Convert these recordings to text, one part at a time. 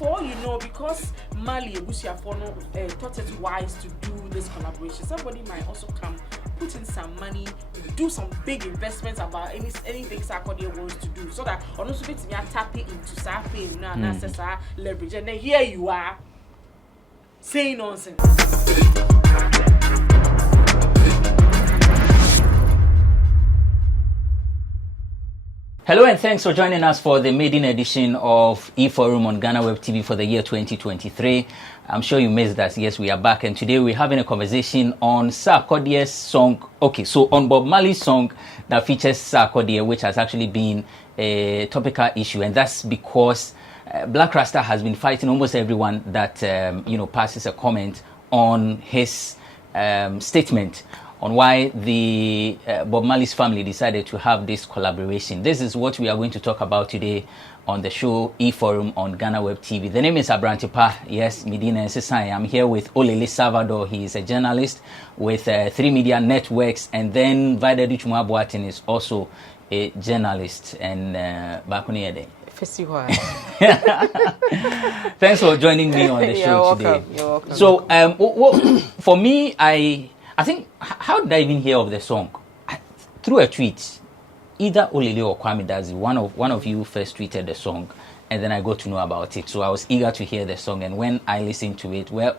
For you know, because Marley E-Forum thought it wise to do this collaboration, somebody might also come, put in some money, do some big investments about anything Sarkodie wants to do, so that on also bit me tapping into Safi now leverage, and then here you are saying nonsense. Hello and thanks for joining us for the maiden edition of E-Forum on GhanaWeb TV for the year 2023. I'm sure you missed that. Yes, we are back, and today we're having a conversation on Sarkodie's song. Okay, so on Bob Marley's song that features Sarkodie, which has actually been a topical issue, and that's because Blakk Rasta has been fighting almost everyone that passes a comment on his statement on why the Bob Marley's family decided to have this collaboration. This is what we are going to talk about today on the show E-Forum on GhanaWeb TV. The name is Abrantepa. Yes, Medina Sesai. I'm here with Olele Salvadore. He is a journalist with 3 media networks, and then Vida Boateng is also a journalist. And Bakuniede. Thanks for joining me on the show today. You're welcome. So, for me, I think, how did I even hear of the song? Through a tweet. Either Olele or Kwame Dazi, one of you first tweeted the song, and then I got to know about it. So I was eager to hear the song, and when I listened to it, well,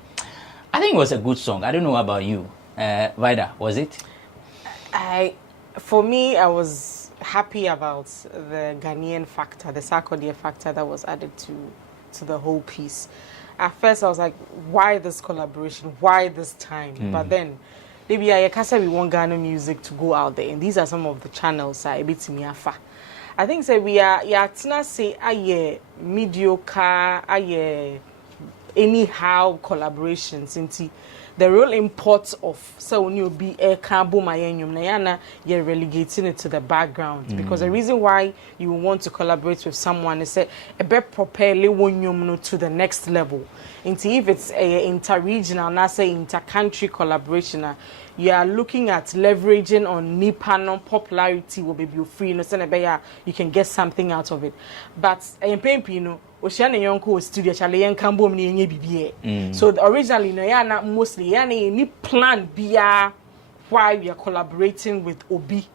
I think it was a good song. I don't know about you. Vida, was it? For me, I was happy about the Ghanaian factor, the Sarkodie factor that was added to the whole piece. At first, I was like, why this collaboration? Why this time? But then, maybe I can say we want Ghana music to go out there, and these are some of the channels I bit me afa. I think say we are not say aye mediocre, aye anyhow collaborations into the real import of so when you be a cabo mayenyum na you're relegating it to the background because the reason why you want to collaborate with someone is say a bit properly wonyum to the next level. Into if it's a inter-regional, not say inter-country collaboration, you are looking at leveraging on Nippon popularity will be free, you can get something out of it. But in Pempino, Oceana Yonko studio Chalayan Cambo BBA. So originally, no, mostly any plan bia why we are collaborating with Obi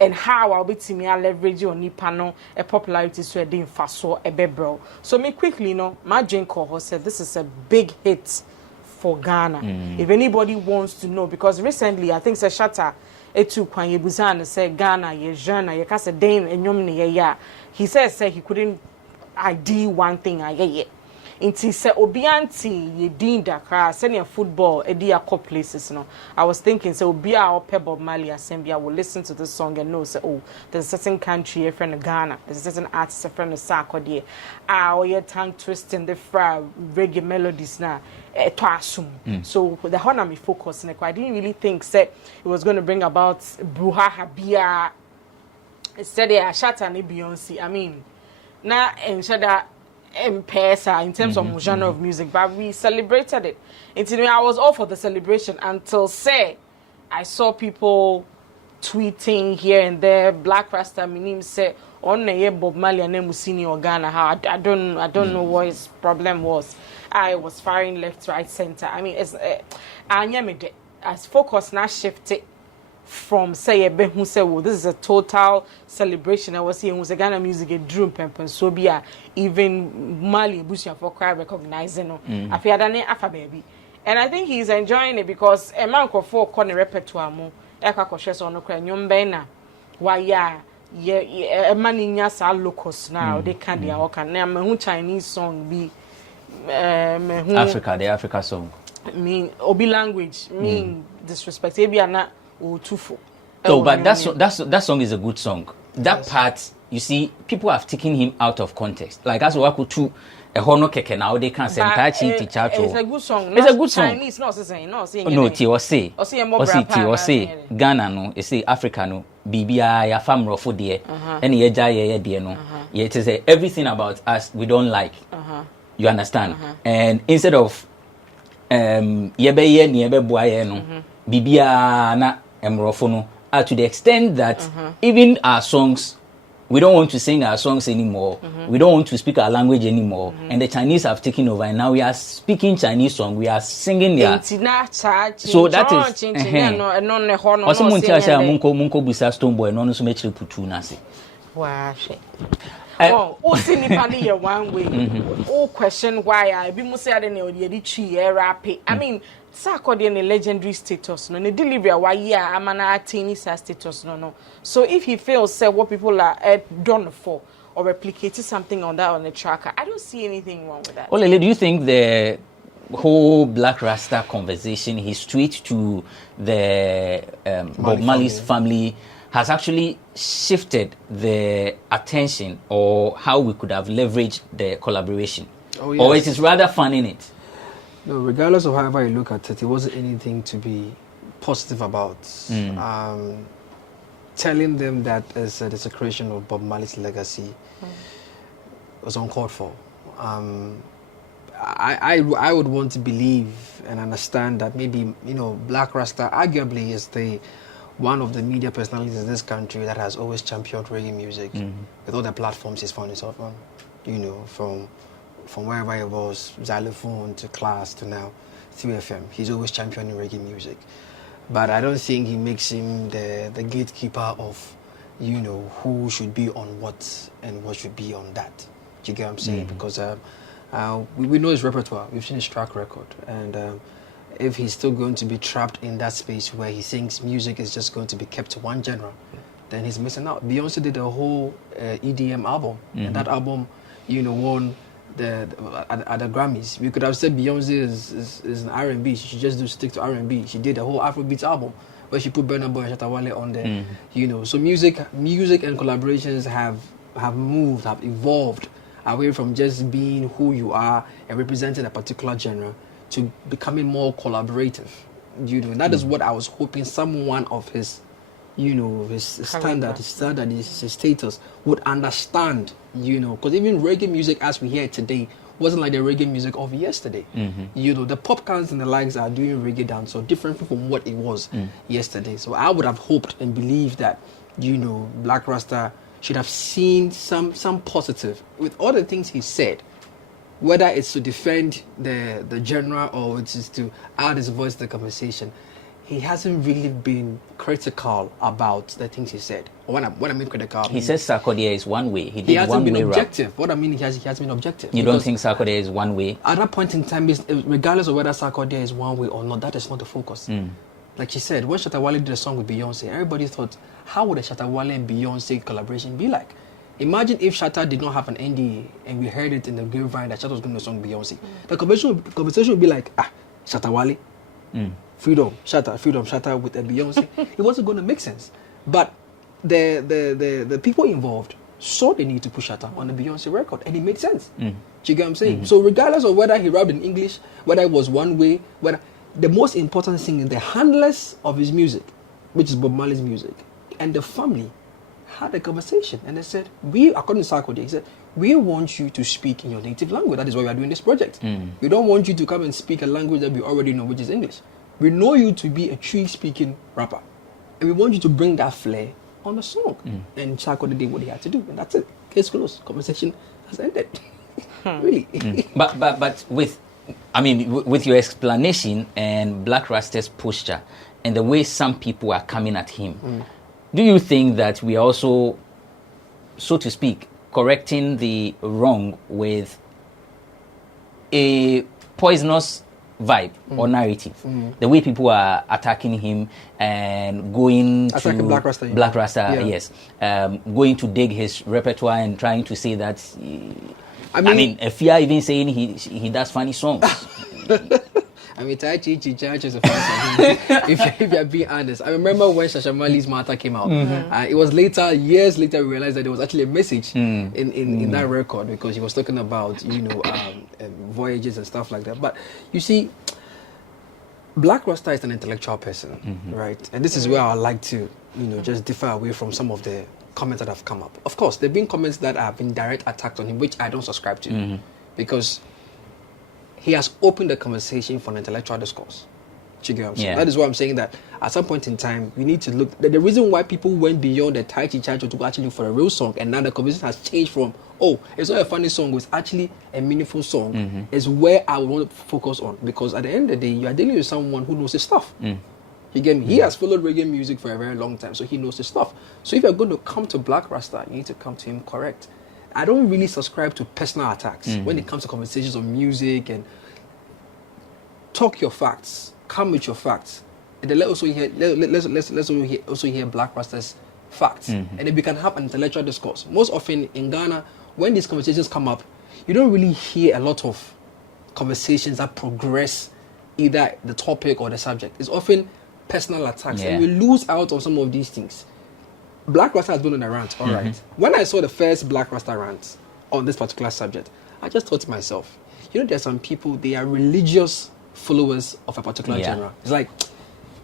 and how I'll be to me leverage on Nippon a popularity so a din faso a bebro. So me quickly, my Jane Koho said this is a big hit for Ghana. If anybody wants to know, because recently I think Shatta etu Kwanye Buzan said Ghana ye jana ye kase den enyom ya. He says he couldn't ID one thing ye. Inti se obianti ye din Dakar send your football edi a places I was thinking so obia or Bob Marley Assembly will listen to this song and know say there's a certain country a friend of Ghana, there's a certain artist a friend of Sarkodie or your tongue twisting the reggae melodies now to assume. So the honor me focus I didn't really think say it was going to bring about Bruha Habia instead of Shatta and Beyonce. I mean na enshada in terms of genre of music, but we celebrated it. I was all for the celebration until say I saw people tweeting here and there. Blakk Rasta minim say on the Bob Marley and Musini or Ghana. How I don't know what his problem was. I was firing left, right, center. I mean, it's as focus now shifted from say a who say well this is a total celebration. I was seeing was a Ghana music a drum pempen so be even Marley Bushia for cry recognizing afiadane afa baby, and I think he's enjoying it because a man for corner repertoire mo eka koshe so no kra nyombe na why a man in yasa locus now they can they all can na me Chinese song be the Africa song mean obi language mean disrespect e be na Oh, but that song is a good song. That part, you see, people have taken him out of context. Like as we could to a hono keke now they can't say it's a good song. It's a good song. Chinese, not saying no. Ti or say Ghana no. You say Africa no. Bibia ya famro for dear. Any ye dear no. It is everything about us we don't like. You understand? And instead of yebe niebe boye no. Bibia na emrofono to the extent that even our songs we don't want to sing our songs anymore. We don't want to speak our language anymore. And the Chinese have taken over, and now we are speaking Chinese song. We are singing their. So that is. Also, munko busa stone boy. No, so much putu nasi. Wow. Oh, one way. Oh, question why I be must say I don't know the chi I mean, Sarkodie in a legendary status, no, the delivery why I'm an teeny status, no. So if he fails, say what people are done for or replicated something on the tracker, I don't see anything wrong with that. Olele, do you think the whole Blakk Rasta conversation, his tweet to the Bob Marley's family has actually shifted the attention or how we could have leveraged the collaboration? Oh, yes. Or it is rather fun in it? No, regardless of however you look at it, it wasn't anything to be positive about. Telling them that as a desecration of Bob Marley's legacy was uncalled for. I would want to believe and understand that maybe, you know, Blakk Rasta arguably is one of the media personalities in this country that has always championed reggae music with all the platforms he's found himself on. You know, from wherever it was, xylophone to class to now 3FM. He's always championing reggae music. But I don't think he makes him the gatekeeper of, you know, who should be on what and what should be on that. Do you get what I'm saying? Because we know his repertoire. We've seen his track record. And if he's still going to be trapped in that space where he thinks music is just going to be kept to one genre, then he's missing out. Beyonce did a whole EDM album. And that album, you know, won at the Grammys. We could have said Beyonce is an R&B. She should just stick to R&B. She did a whole Afrobeats album where she put Burna Boy and Shatta Wale on there. You know, so music and collaborations have moved, have evolved away from just being who you are and representing a particular genre to becoming more collaborative. You know, and that is what I was hoping someone of his, you know, his standard, his status would understand, you know, because even reggae music as we hear it today wasn't like the reggae music of yesterday. You know, the pop cans and the likes are doing reggae dance, so different from what it was yesterday. So I would have hoped and believed that, you know, Blakk Rasta should have seen some positive with all the things he said, whether it's to defend the genre or it is to add his voice to the conversation. He hasn't really been critical about the things he said. When I mean critical, he says Sarkodie is one way. He hasn't been objective. Rap. What I mean, he has been objective. You don't think Sarkodie is one way? At that point in time, regardless of whether Sarkodie is one way or not, that is not the focus. Like she said, when Shatta Wale did a song with Beyonce, everybody thought, how would a Shatta Wale and Beyonce collaboration be like? Imagine if Shatta did not have an NDA and we heard it in the grapevine that Shatta was going to song Beyonce. The conversation would be like, Shatta Wale. Freedom Shatta with a Beyonce. It wasn't going to make sense. But the people involved saw the need to put Shatta on the Beyonce record, and it made sense. Do you get what I'm saying? So regardless of whether he rapped in English, whether it was one way, whether the most important thing is the handlers of his music, which is Bob Marley's music, and the family had a conversation, and they said, according to Sarkodie, he said, we want you to speak in your native language. That is why we are doing this project. We don't want you to come and speak a language that we already know, which is English. We know you to be a Tree-speaking rapper, and we want you to bring that flair on the song. And Sarkodie did what he had to do, and that's it. Case closed. Conversation has ended. Really. But with your explanation and Blakk Rasta's posture and the way some people are coming at him, do you think that we are also, so to speak, correcting the wrong with a poisonous vibe or narrative? The way people are attacking him and going attacking to Blakk Rasta, yes, going to dig his repertoire and trying to say that. If you are even saying he does funny songs. I mean, Tai Chi is a funny song. if you're being honest, I remember when Shasha Mali's Matter came out. It was years later, we realized that there was actually a message in that record, because he was talking about, you know, voyages and stuff like that. But you see, Blakk Rasta is an intellectual person, right? And this is where I like to, you know, just differ away from some of the comments that have come up. Of course, there have been comments that have been direct attacks on him, which I don't subscribe to, because he has opened the conversation for an intellectual discourse. That is why I'm saying that at some point in time, we need to look. The reason why people went beyond the Tai Chi Chacho to actually look for a real song, and now the conversation has changed from, oh, it's not a funny song, it's actually a meaningful song, is where I want to focus on. Because at the end of the day, you are dealing with someone who knows his stuff. You get me? He has followed reggae music for a very long time, so he knows his stuff. So if you're going to come to Blakk Rasta, you need to come to him correct. I don't really subscribe to personal attacks when it comes to conversations on music, and talk your facts, come with your facts. And then let's also hear Blakk Rasta's facts. And then we can have an intellectual discourse. Most often in Ghana, when these conversations come up, you don't really hear a lot of conversations that progress either the topic or the subject. It's often personal attacks, and we lose out on some of these things. Blakk Rasta has been on a rant, all right. When I saw the first Blakk Rasta rant on this particular subject, I just thought to myself, you know, there's some people, they are religious followers of a particular genre.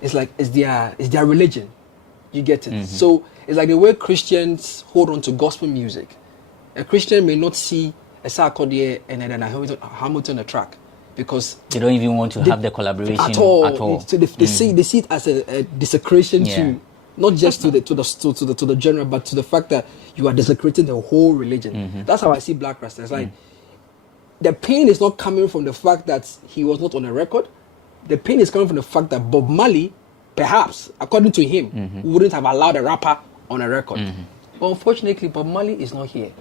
It's their religion. You get it? So it's like the way Christians hold on to gospel music. A Christian may not see a Sarkodie and then a Hamilton a track, because they don't even want to have the collaboration at all. So they see it as a desecration to not just to the genre, but to the fact that you are desecrating the whole religion. That's how I see Blakk Rasta. It's like the pain is not coming from the fact that he was not on a record. The pain is coming from the fact that Bob Marley, perhaps, according to him, wouldn't have allowed a rapper on a record. But unfortunately, Bob Marley is not here.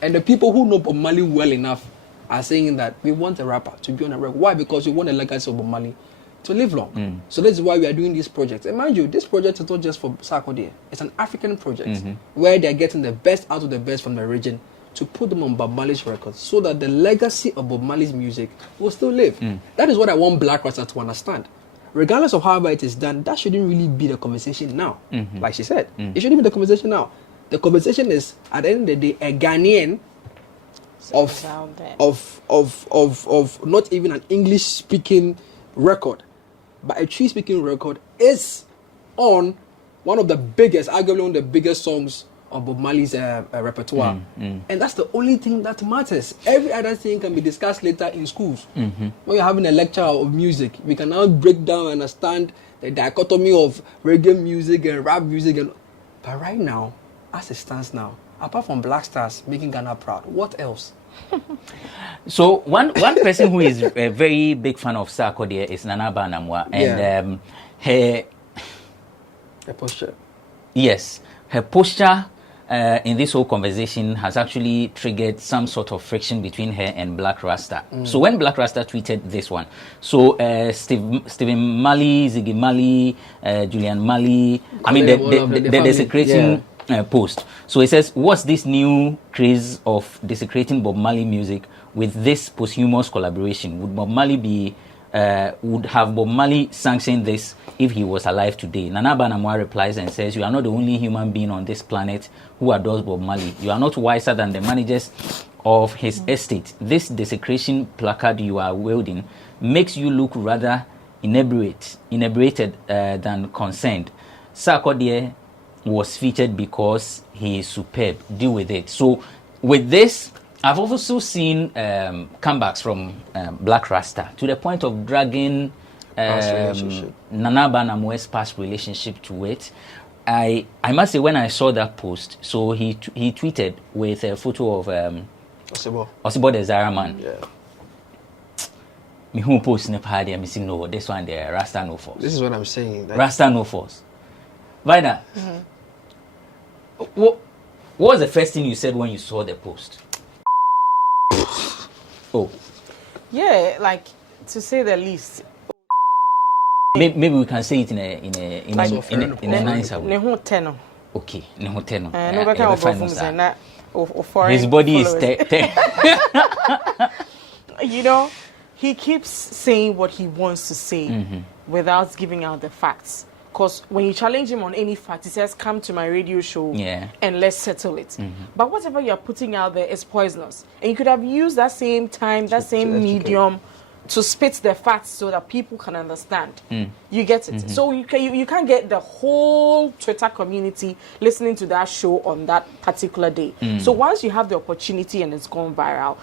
And the people who know Bob Marley well enough are saying that we want a rapper to be on a record. Why? Because we want the legacy of Bob Marley to live long. So that's why we are doing this project. And mind you, this project is not just for Sarkodie. It's an African project where they are getting the best out of the best from the region to put them on Bob Marley's records, so that the legacy of Bob Marley's music will still live. That is what I want Blakk Rasta to understand. Regardless of however it is done, that shouldn't really be the conversation now. Like she said, it shouldn't be the conversation now. The conversation is, at the end of the day, a Ghanaian of not even an English-speaking record, but a Tree-speaking record is on one of the biggest, arguably one of the biggest songs of Bob Marley's repertoire. And that's the only thing that matters. Every other thing can be discussed later in schools. When you're having a lecture of music, we can now break down and understand the dichotomy of reggae music and rap music. But right now, as it stands now, apart from Black Stars making Ghana proud, what else? So one person who is a very big fan of Sarkodie is Aba Anamoah, and her posture. Yes, her posture in this whole conversation has actually triggered some sort of friction between her and Blakk Rasta. So when Blakk Rasta tweeted this one, so Stephen Marley, Ziggy Marley, Julian Marley, I mean the desecrating post. So it says, what's this new craze of desecrating Bob Marley music with this posthumous collaboration? Would have Bob Marley sanctioned this if he was alive today? Aba Anamoah replies and says, you are not the only human being on this planet who adores Bob Marley. You are not wiser than the managers of his estate. This desecration placard you are wielding makes you look rather inebriated than concerned. Sarkodie was featured because he is superb. Deal with it. So with this, I've also seen comebacks from Blakk Rasta to the point of dragging Aba Anamoah's past relationship to it. I must say, when I saw that post, so he tweeted with a photo of Osibo the Zara man. Me who post in the party, I'm missing no, this one there, Rasta no force. This is what I'm saying. Rasta no force. Vida, what was the first thing you said when you saw the post? Yeah, like, to say the least. Maybe we can say it in a nicer way. Okay, his body is you know, he keeps saying what he wants to say without giving out the facts. Because when you challenge him on any fact, he says, come to my radio show and let's settle it. But whatever you're putting out there is poisonous. And you could have used that same time, that same medium to spit the facts so that people can understand. You get it? So you can't get the whole Twitter community listening to that show on that particular day. So once you have the opportunity and it's gone viral,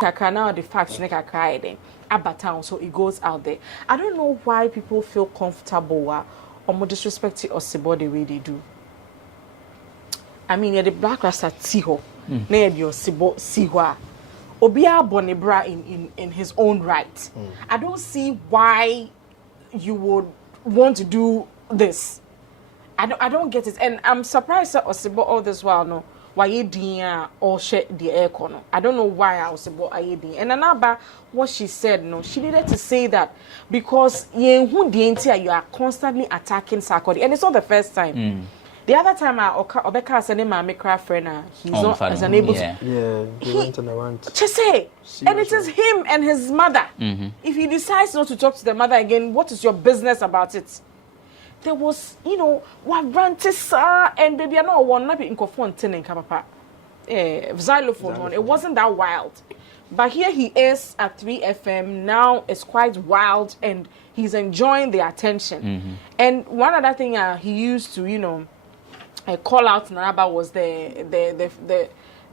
now the facts make a cry then. Aba town, so it goes out there. I don't know why people feel comfortable or more disrespecting Osibo the way they do. I mean, yeah, the Blakk Rasta Tiho, near the Osibo Siwa. Obia Bonebra in his own right. I don't see why you would want to do this. I don't get it. And I'm surprised that Osibo all this while no. Why you or share the air corner? I don't know why I was about Ayedi. And another what she said, no, she needed to say that because you are constantly attacking Sarkodie, and it's not the first time. The other time Obeka said my craft friend, he's not as unable to. Yeah, he went on a rant. Just say, and it is him and his mother. If he decides not to talk to the mother again, what is your business about it? There was, Abrantepa and baby, I know one not in Kofon Tenin Kapapa. Xylophone. It wasn't that wild. But here he is at 3 FM. Now it's quite wild and he's enjoying the attention. And one other thing he used to, call out Nanaba was the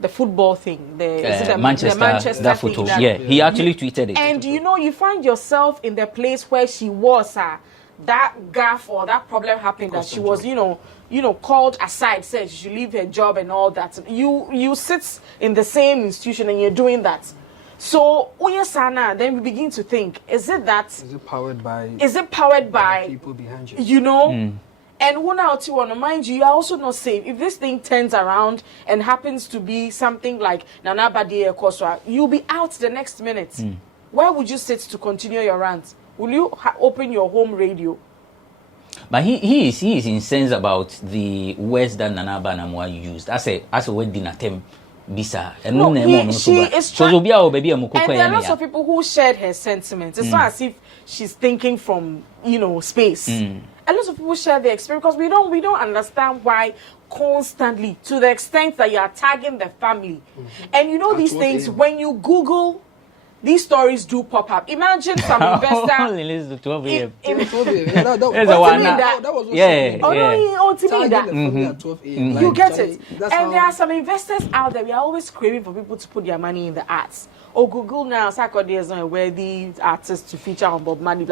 football thing. The Manchester that thing. photo. Yeah, he actually tweeted it. And you find yourself in the place where she was, that gaffe or that problem happened that she was, called aside, said she should leave her job and all that. You sit in the same institution and you're doing that. So Uyasana, then we begin to think, is it powered by people behind you? And one out you mind you are also not safe. If this thing turns around and happens to be something like Nana Badie Koswa, you'll be out the next minute. Where would you sit to continue your rant? Will you open your home radio? But he is incensed about the words that Aba Anamoah used. As a wedding attempt, bisa. No, she is trying. And there are lots of people who shared her sentiments. It's not as if she's thinking from space. A lot of people share their experience because we don't understand why constantly, to the extent that you are tagging the family. And these things when you Google. These stories do pop up. Imagine some investor. Only listen to 12 a.m. You get it. And there are some investors out there. We are always craving for people to put their money in the arts. Google now, Sarkodie is not a worthy artist to feature on Bob Marley.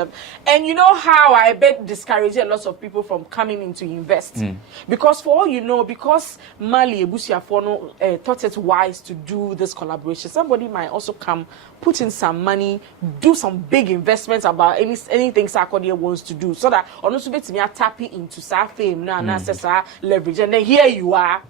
And you know how I bet discourages a lot of people from coming in to invest. Because for all you know, because Marley Ebusiafono thought it wise to do this collaboration, somebody might also come, put in some money, do some big investments about anything Sarkodie wants to do, so that also be tapping into sa fame now, leverage, and then here you are.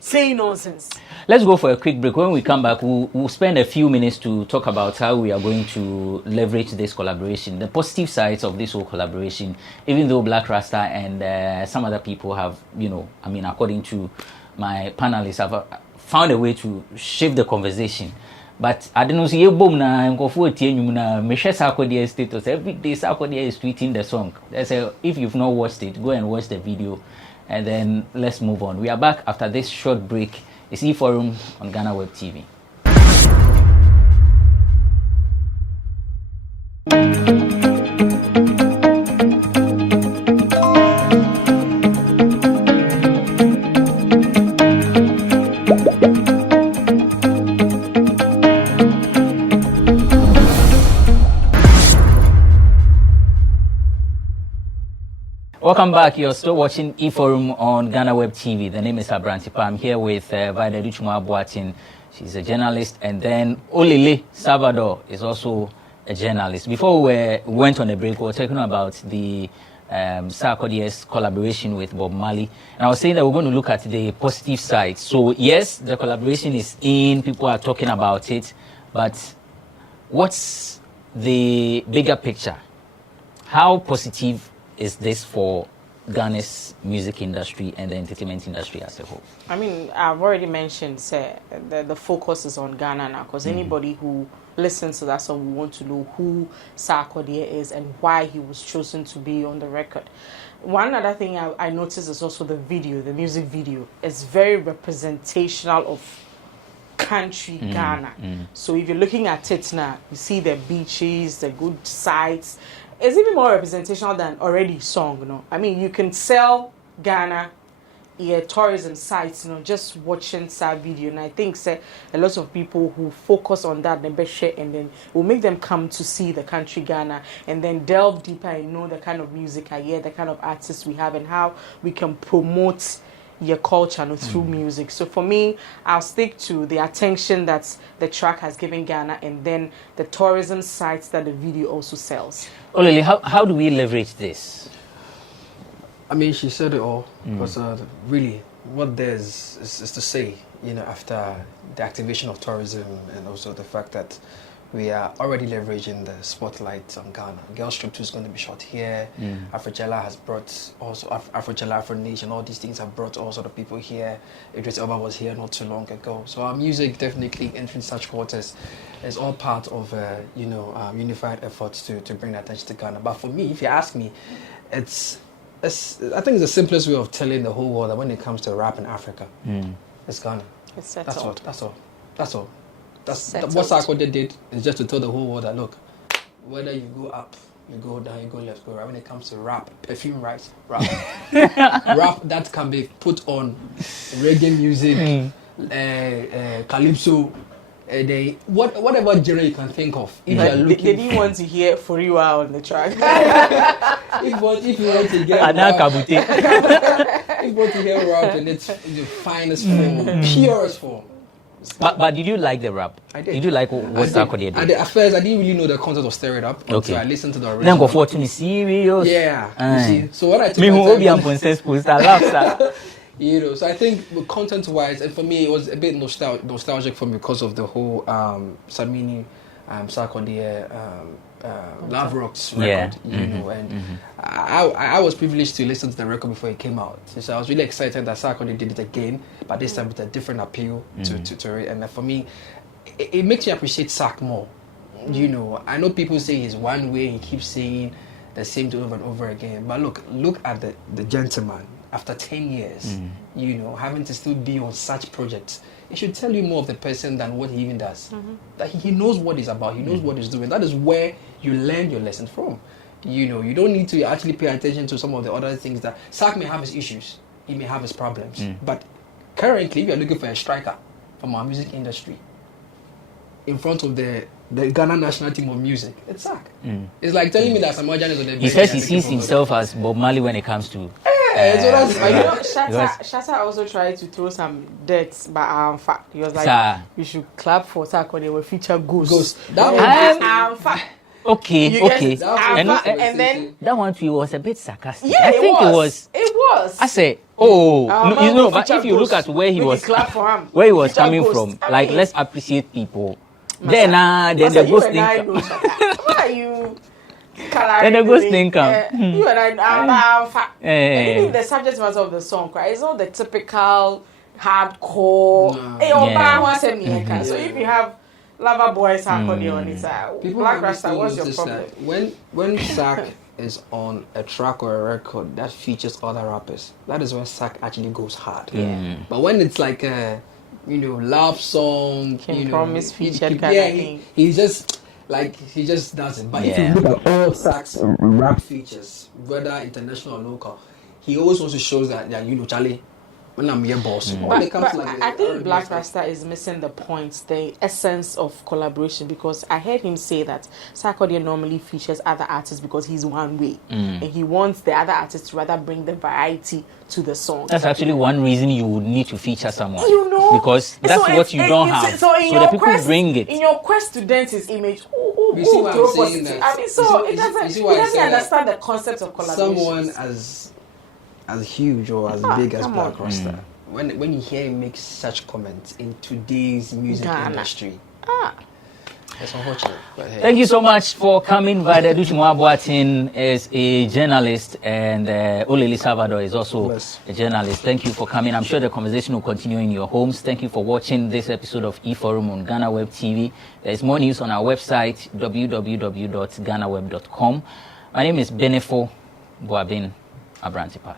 Saying nonsense. Let's go for a quick break. When we come back, we'll spend a few minutes to talk about how we are going to leverage this collaboration, the positive sides of this whole collaboration, even though Blakk Rasta and some other people have, according to my panelists, have found a way to shift the conversation. But I don't know, see, Sarkodie status. Every day Sarkodie is tweeting the song. If you've not watched it, go and watch the video. And then let's move on. We are back after this short break. It's E-Forum on GhanaWeb TV. Welcome back. You're still watching E-Forum on GhanaWeb TV. The name is Abrantepa. I'm here with Vida Boateng. She's a journalist. And then Olele, Salvadore, is also a journalist. Before we went on a break, we were talking about the Sarkodie's collaboration with Bob Marley. And I was saying that we're going to look at the positive side. So, yes, the collaboration is in. People are talking about it. But what's the bigger picture? How positive is this for Ghana's music industry and the entertainment industry as a whole? I mean, I've already mentioned the focus is on Ghana now, because anybody who listens to that song will want to know who Sarkodie is and why he was chosen to be on the record. One other thing I noticed is also the video, the music video. It's very representational of country Ghana. So if you're looking at it now, you see the beaches, the good sights. It's even more representational than already song, I mean, you can sell Ghana tourism sites, just watching that video. And I think a lot of people who focus on that, and then will make them come to see the country Ghana and then delve deeper and know the kind of music I hear, the kind of artists we have, and how we can promote your culture through music. So for me, I'll stick to the attention that the track has given Ghana, and then the tourism sites that the video also sells. Olele, how do we leverage this? I mean, she said it all. Because really, what there's is to say, after the activation of tourism and also the fact that we are already leveraging the spotlight on Ghana. Girl Strip 2 is going to be shot here. Afrojella has brought also Afrojella, Afro Nation, all these things have brought all sort of people here. Idris Elba was here not too long ago. So our music definitely entering such quarters is all part of unified efforts to bring attention to Ghana. But for me, if you ask me, I think it's the simplest way of telling the whole world that when it comes to rap in Africa, it's Ghana. It's settled. That's all. What Sarkodie did is just to tell the whole world that, look, whether you go up, you go down, you go left, go right. When it comes to rap, perfume rights, rap, rap that can be put on reggae music, calypso, whatever genre you can think of. If Like, you're looking, they didn't want to hear For You Are on the track. if you want to get if you want to hear rap in its the finest form, purest form. But did you like the rap? I did. Did you like what Sarkodie did? At first, I didn't really know the concept of Stir It Up until I listened to the Then original. go for to serious. Yeah. You see, so when I took Me my who time obi am princess post, I laugh sir. so I think content-wise, and for me, it was a bit nostalgic for me because of the whole Samini, Sarkodie, Love Rocks record, and I was privileged to listen to the record before it came out. So I was really excited that Sarkodie did it again, but this time with a different appeal to it. And for me, it makes me appreciate Sark more. I know people say he's one way, he keeps saying the same thing over and over again, but look at the gentleman. After 10 years, having to still be on such projects, it should tell you more of the person than what he even does. That he knows what he's about, he knows what he's doing. That is where you learn your lesson from. You don't need to actually pay attention to some of the other things that Sark may have his issues, he may have his problems. But currently, we are looking for a striker from our music industry in front of the Ghana national team of music. It's Sark. It's like telling me that Samojan is on the bench. He says he sees himself as Bob Marley when it comes to. Shatta also tried to throw some dirt, but he was like, you should clap for Sarkodie when feature Ghost. Okay. And then that one too was a bit sarcastic. Yeah, I think it was. It was. I say, but if you look at where he was, clap for him. where he was Feature coming Ghost. from, let's appreciate people. Then the ghost thing. Why are you? Then the ghost thing come. You and I, and even the subject matter of the song, right? It's not the typical hardcore. So if you have Lover Boy Sarkodie on it, Blakk Rasta, what's your problem? When Sark is on a track or a record that features other rappers, that is when Sark actually goes hard. But when it's like a love song, Promise featured kind of thing. He just does it. But if you look at all Sark's rap features, whether international or local, he always wants to show that Charlie, when I'm your boss. But I think Blakk Rasta is missing the point, the essence of collaboration, because I heard him say that Sarkodie normally features other artists because he's one way, and he wants the other artists to rather bring the variety to the song. That's actually one reason you would need to feature someone, because that's what you don't have. So the people bring it. In your quest to dent his image, you see what I'm saying? He doesn't understand the concept of collaboration. Someone as huge or as big as Blakk Rasta, when you hear him make such comments in today's music industry, it's unfortunate. Thank you so much for coming. Vida Boateng is a journalist, and Olele Salvadore is also a journalist. Thank you for coming. I'm sure the conversation will continue in your homes. Thank you for watching this episode of E-Forum on GhanaWeb TV. There is more news on our website, www.ghanaweb.com. My name is Benefo Boabin Abrantepa.